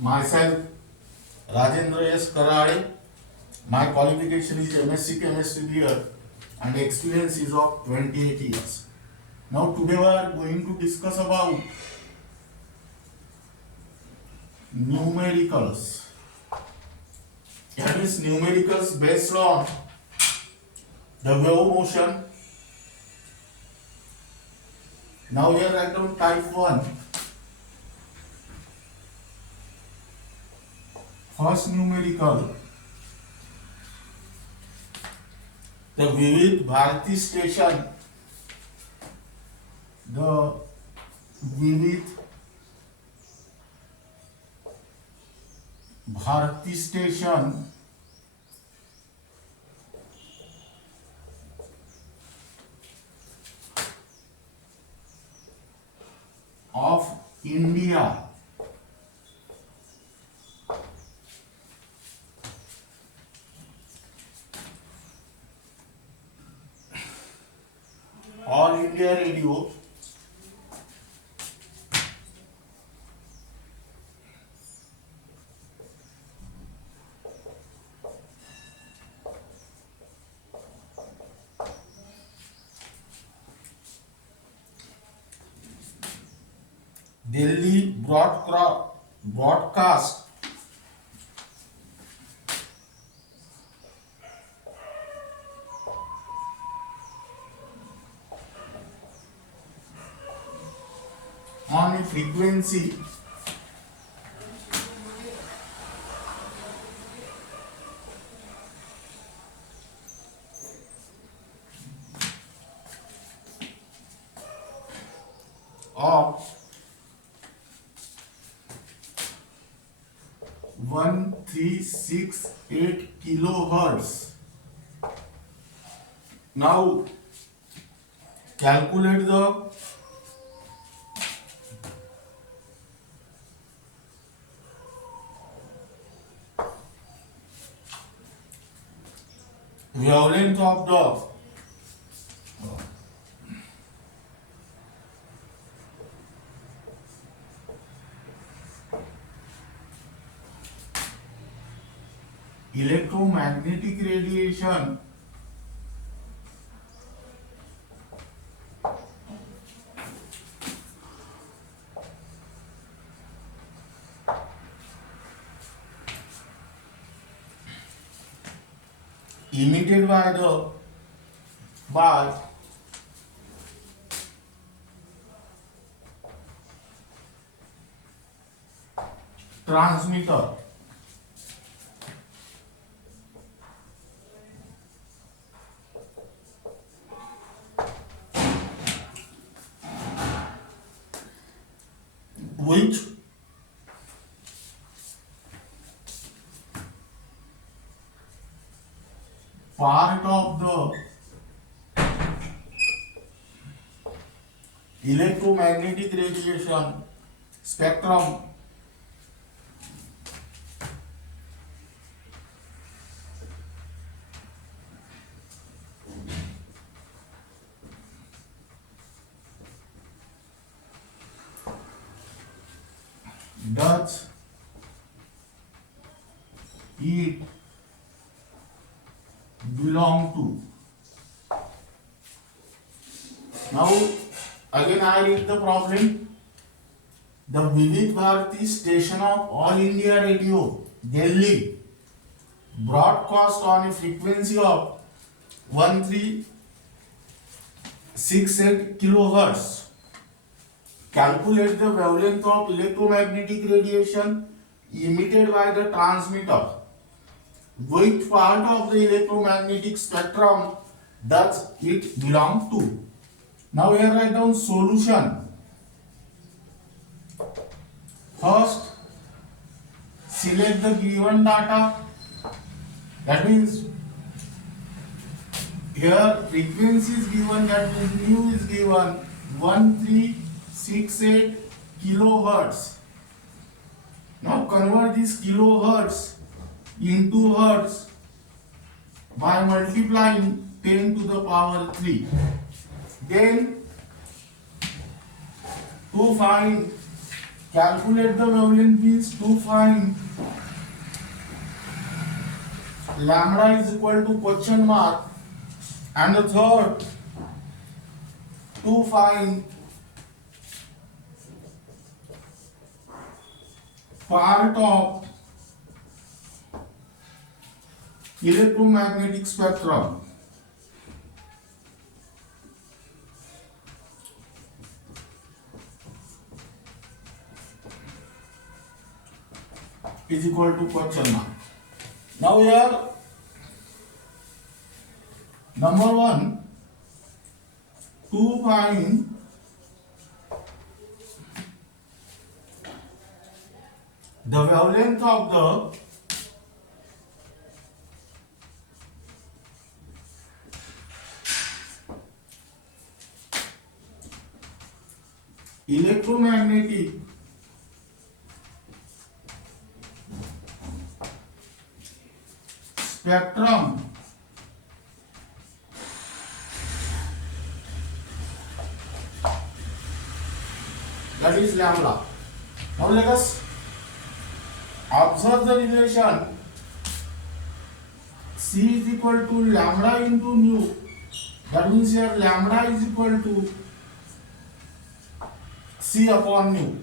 Myself, Rajendra S. Karade. My qualification is MSc Chemistry here and experience is of 28 years. Now today we are going to discuss about numericals. That is numericals based on the wave motion. Now here write down type 1. First numerical, the Vivid Bharati station, the Vivid Bharati station of India All India Radio Delhi broadcast on a frequency of 1368 kilohertz. Now calculate the wavelength of the electromagnetic radiation emitted by transmitter which part of the electromagnetic radiation spectrum does it belong to? Now again I read the problem. The Vivid Bharati station of All India Radio Delhi broadcast on a frequency of 1368 kilohertz. Calculate the wavelength of electromagnetic radiation emitted by the transmitter. Which part of the electromagnetic spectrum does it belong to? Now here write down solution. First, select the given data. That means here frequency is given, that means mu is given 1368 kilohertz. Now convert this kilohertz into hertz by multiplying 10 to the power 3. Then to find calculate the wavelength means to find lambda is equal to question mark, and the third to find part of electromagnetic spectrum. Is equal to question mark. Now here number 1 to find the wavelength of the electromagnetic spectrum that is lambda. Now let us observe the relation C is equal to lambda into nu. That means here lambda is equal to C upon nu,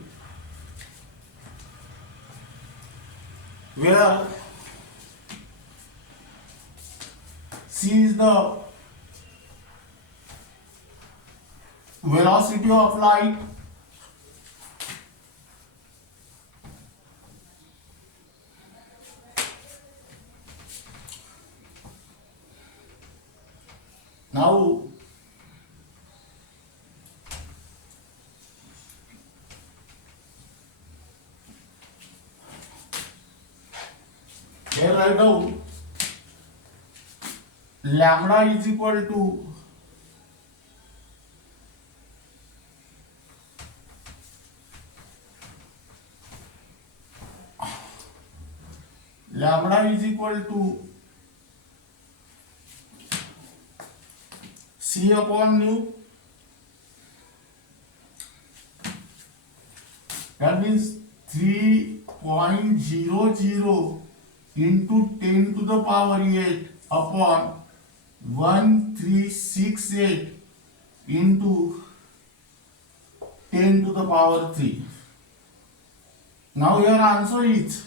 where C is the velocity of light, now here write down lambda is equal to C upon nu. That means 3.00 into 10 to the power 8 upon 1368 into 10 to the power 3. Now your answer is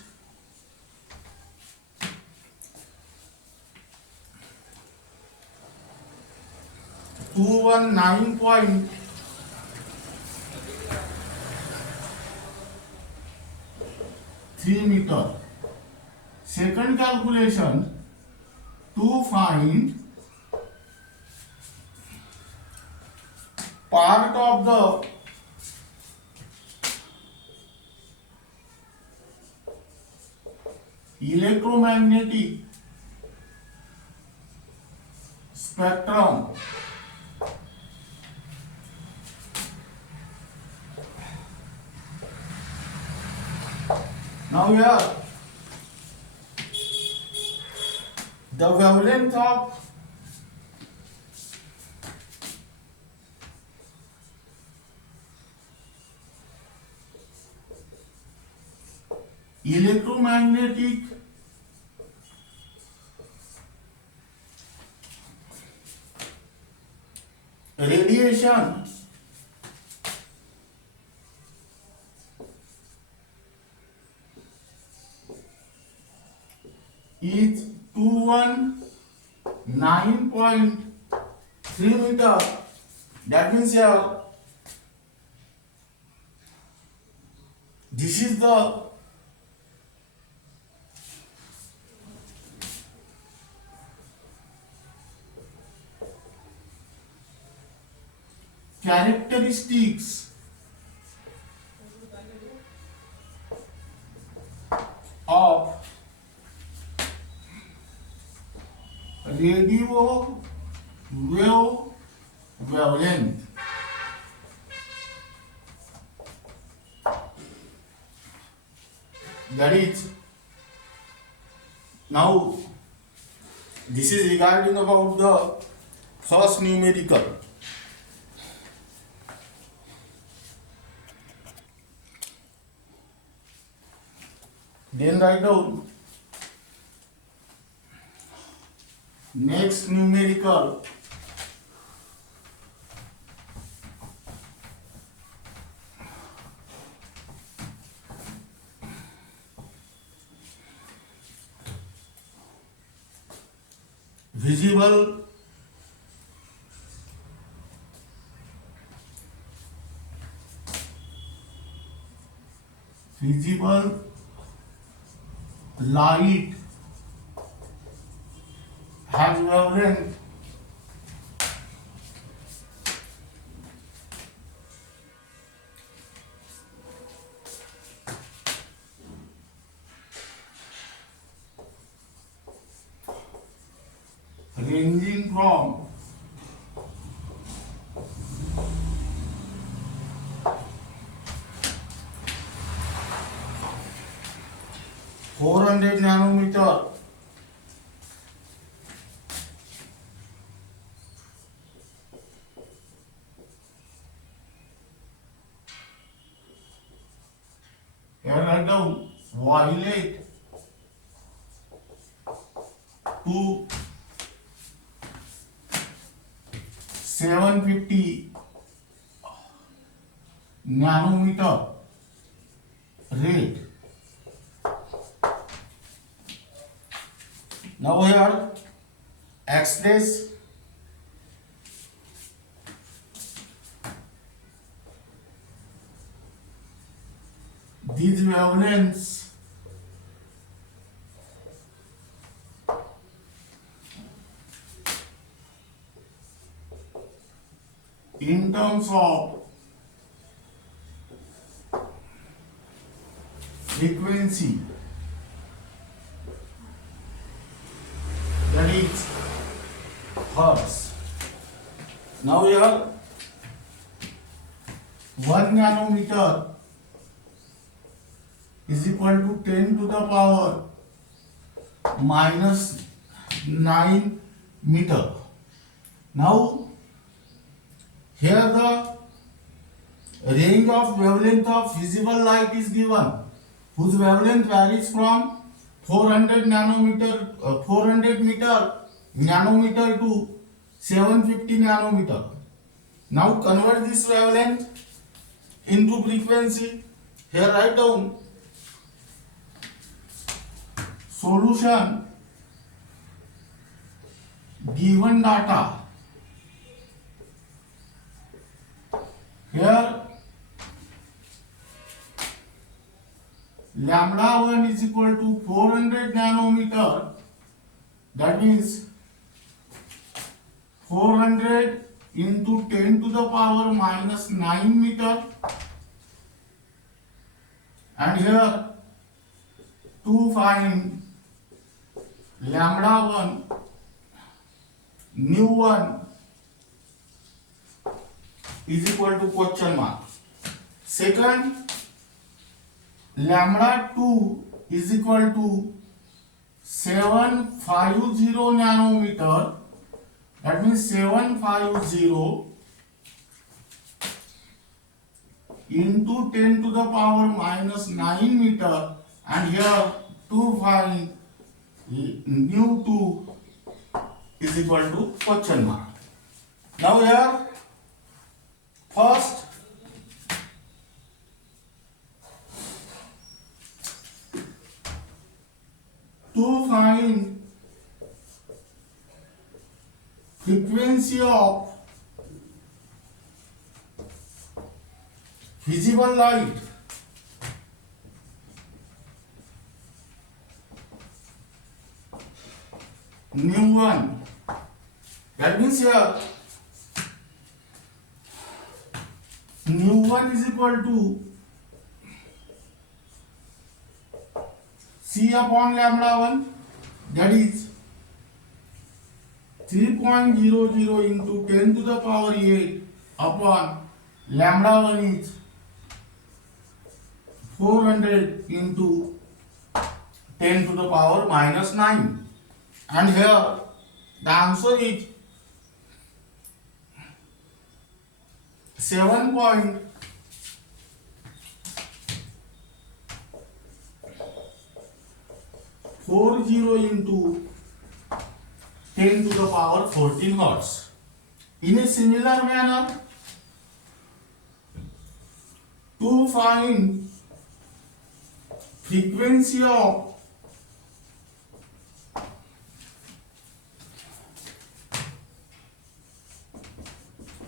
219.3 meter. Second calculation, to find part of the electromagnetic spectrum now here the wavelength of electromagnetic radiation is 219.3 meter. That means here this is the characteristics of radio wave wavelength. That is, now this is regarding about the first numerical. Then write down next numerical. Visible light has wavelength ranging from 400 nanometer here write down violet to 750 nanometer rate. Now here X-rays these wavelengths in terms of frequency, that is hertz. Now here 1 nanometer is equal to 10 to the power minus 9 meter. Now here the range of wavelength of visible light is given, whose wavelength varies from 400 nanometer to 750 nanometer. Now convert this wavelength into frequency. Here write down solution given data. Here lambda 1 is equal to 400 nanometer, that means 400 into 10 to the power minus 9 meter, and here to find lambda 1 nu 1 is equal to question mark. Second, lambda 2 is equal to 750 nanometer, that means 750 into 10 to the power minus 9 meter, and here to find nu 2 is equal to question mark. Now here first to find frequency of visible light, nu 1, that means here nu 1 is equal to C upon lambda 1, that is 3.00 into 10 to the power 8 upon lambda 1 is 400 into 10 to the power minus 9, and here the answer is 7.0 40 into 10 to the power 14 hertz. In a similar manner, to find frequency of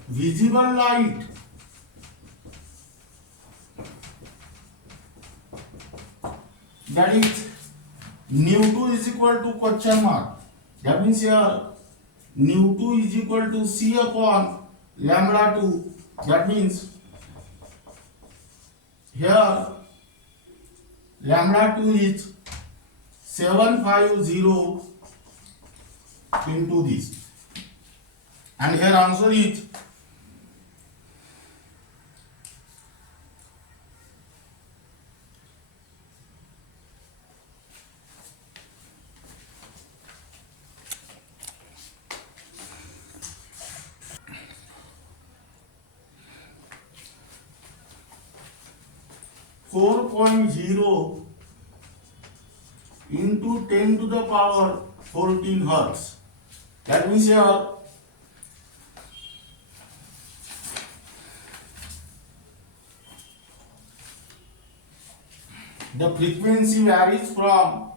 visible light, that is nu2 is equal to question mark. That means here nu2 is equal to C upon lambda 2. That means here lambda 2 is 750 into this, and here answer is 4.0 into 10 to the power 14 hertz. That means here the frequency varies from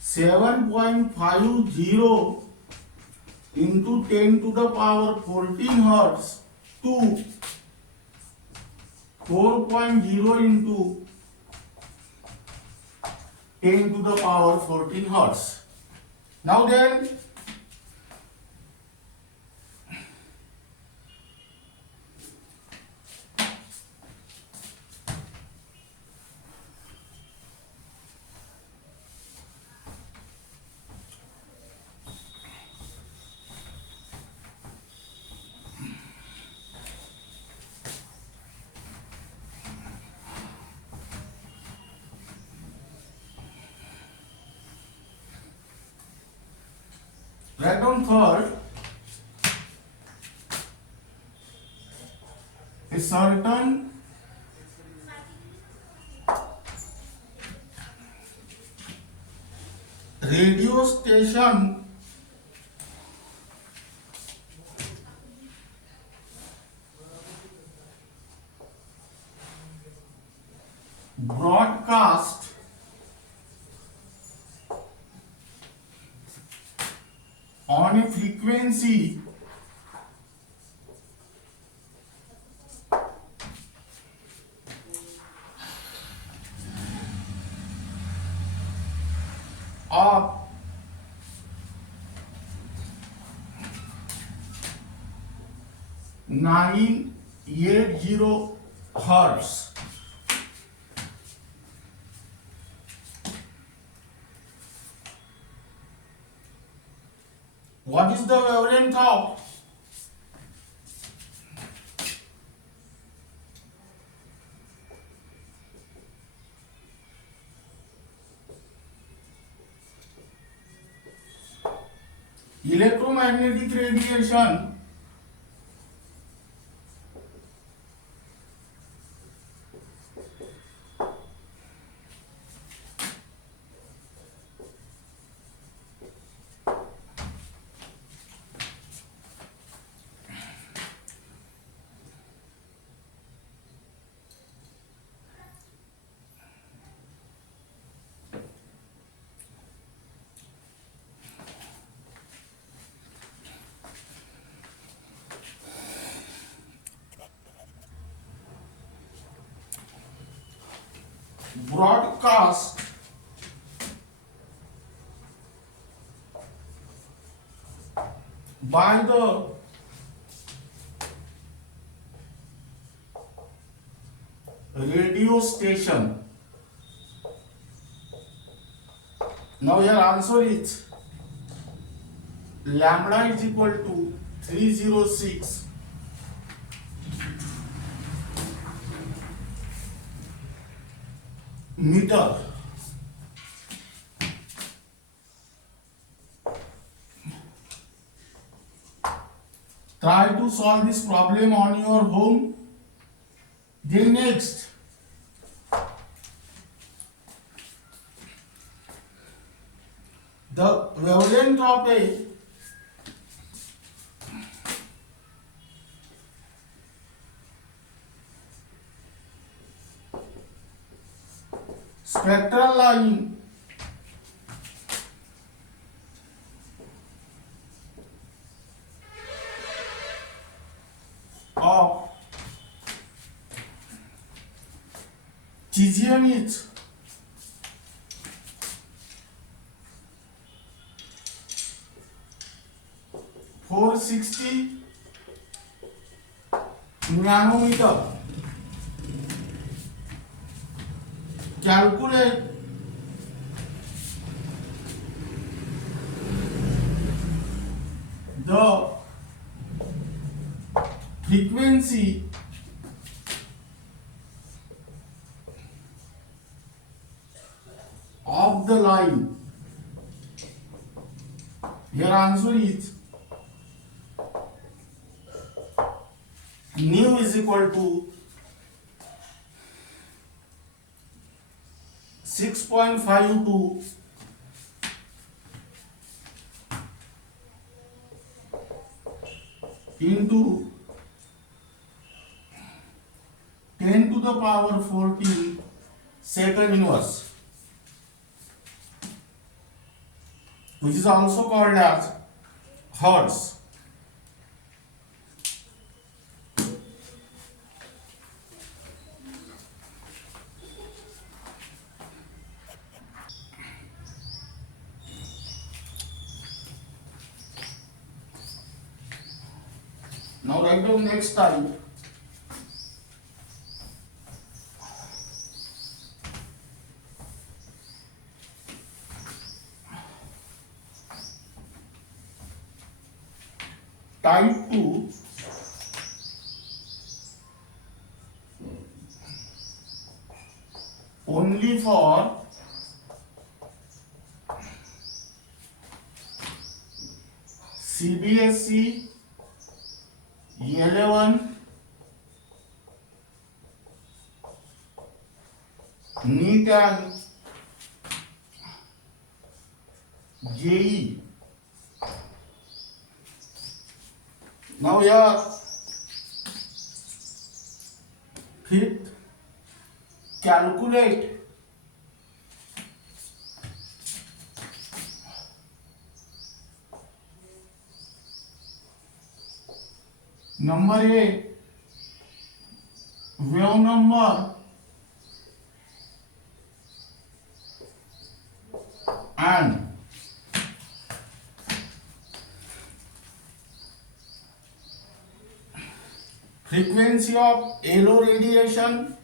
7.50 into 10 to the power 14 hertz to 4.0 into 10 to the power 14 hertz. Now then, write down third, a certain radio station broadcast on a frequency of 980 hertz. What is the wavelength of electromagnetic radiation broadcast by the radio station. Now your answer is lambda is equal to 306 meter. Try to solve this problem on your home. Then next, length of a spectral line of cesium is 460 nanometer. Calculate the frequency of the line. Your answer is nu is equal to 6.52 into 10 to the power 14 second inverse, which is also called as hertz. Now write down next type. Type 2 only for CBSE 11 NEET and JEE. Now here fifth, calculate number A, wave number and frequency of LO radiation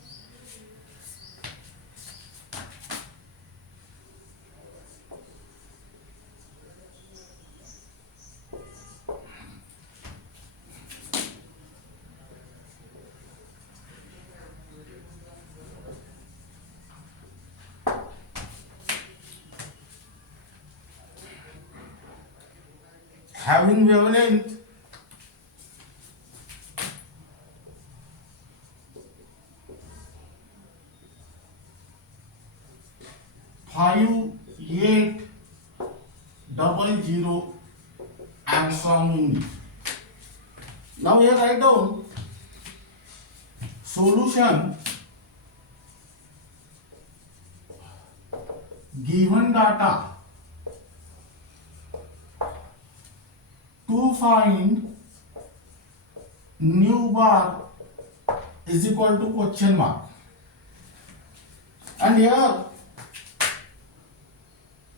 having wavelength five 800 angstrom unit. Now here write down solution given data to find nu bar is equal to question mark, and here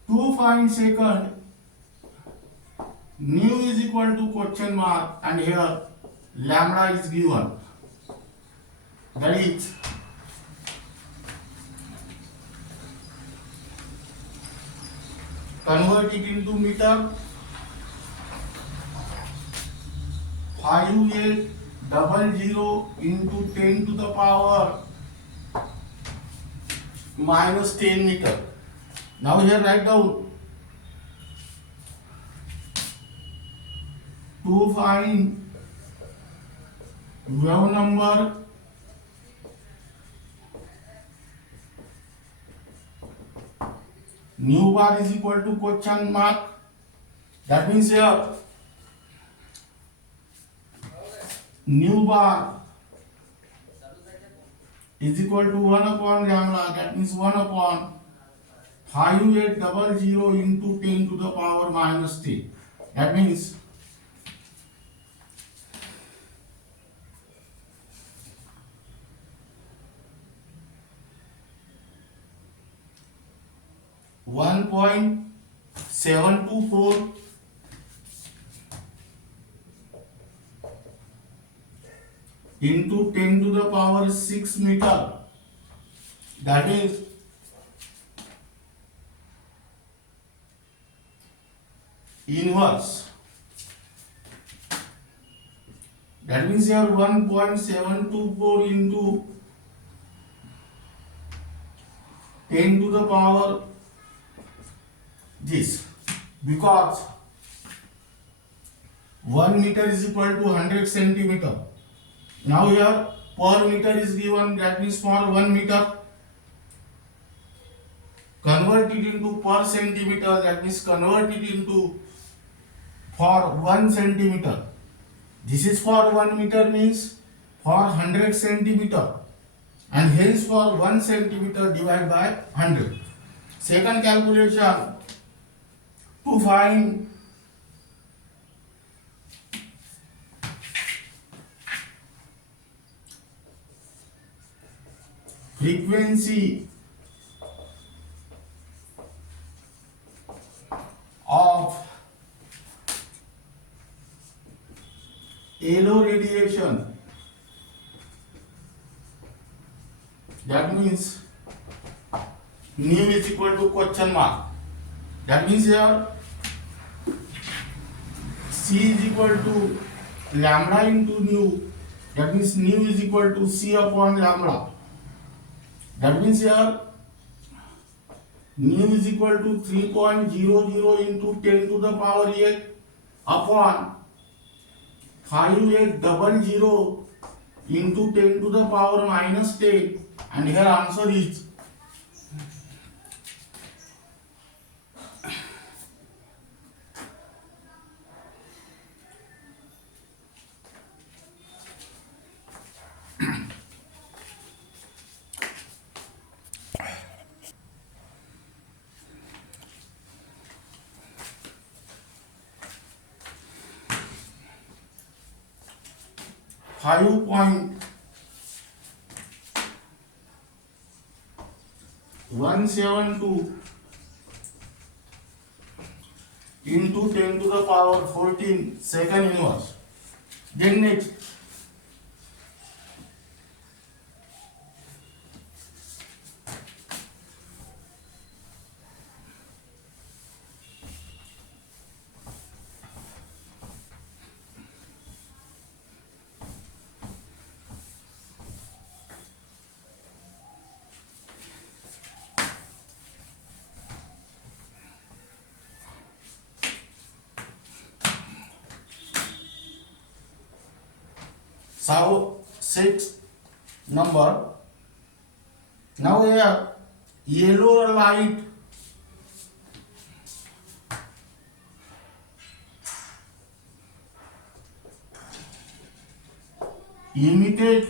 to find second nu is equal to question mark, and here lambda is given, that is convert it into meter. 5800 into 10 to the power minus 10 meter. Now here write down to find wave number nu bar is equal to question mark That means here nu bar is equal to 1 upon lambda, that means 1 upon 5800 into 10 to the power minus 3. That means one point 724 into 10 to the power 6 meter, that is inverse. That means here 1.724 into 10 to the power this, because 1 meter is equal to 100 centimeter. Now here per meter is given, that means for 1 meter convert it into per centimeter, that means convert it into for 1 centimeter. This is for 1 meter means for 100 centimeter, and hence for 1 centimeter divide by 100. Second calculation, to find frequency of yellow radiation, that means nu is equal to question mark. That means here C is equal to lambda into nu, that means nu is equal to C upon lambda. That means here nu is equal to 3.00 into 10 to the power 8 upon 5800 into 10 to the power minus 10, and here answer is 5.172 into 10 to the power 14 second inverse. Then next, so 6 number. Now here yellow light emitted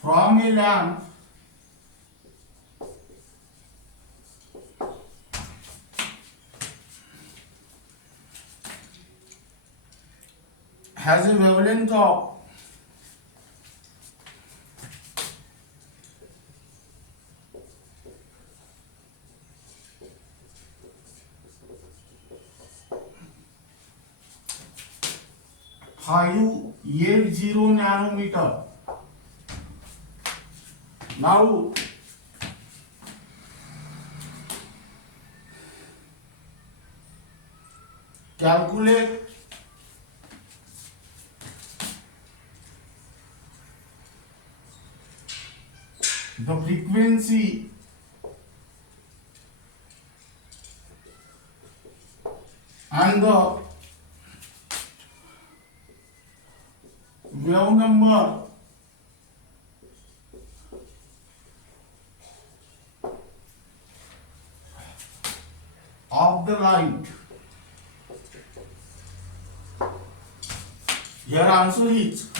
from a lamp has a wavelength of 580 nanometer. Now calculate the frequency and the wave number of the light. Here answer is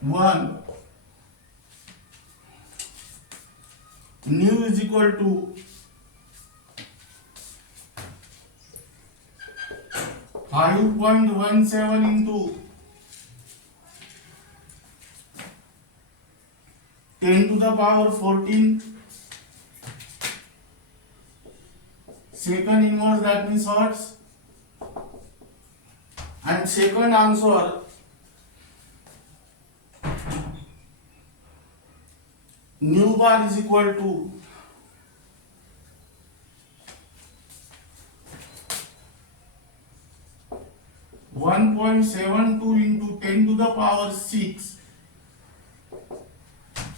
one. Nu is equal to 5.17 into 10 to the power 14 second inverse, that means hertz. And second answer nu bar is equal to 1.72 into 10 to the power 6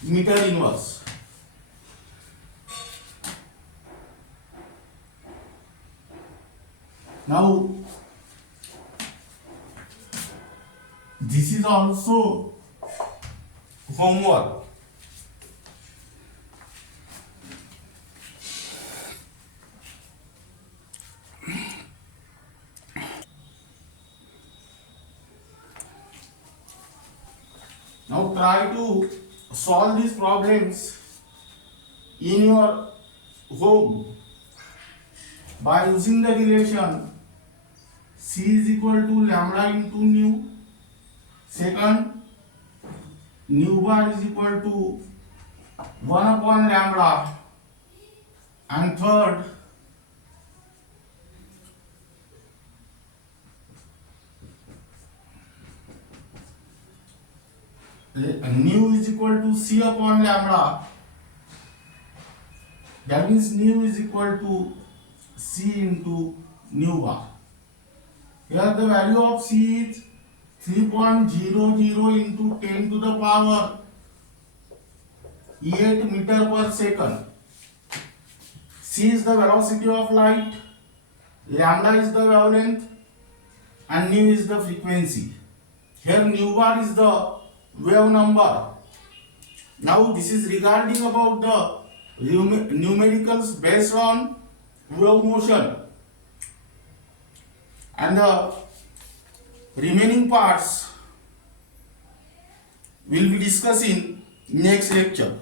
meter inverse. Now this is also homework. Now try to solve these problems in your home by using the relation C is equal to lambda into nu. Second, nu bar is equal to 1 upon lambda. And third, nu is equal to C upon lambda. That means nu is equal to C into nu bar. Here the value of C is 3.00 into 10 to the power 8 meter per second. C is the velocity of light, lambda is the wavelength, and nu is the frequency. Here nu bar is the wave number. Now this is regarding about the numericals based on wave motion, and the remaining parts will be discussed in next lecture.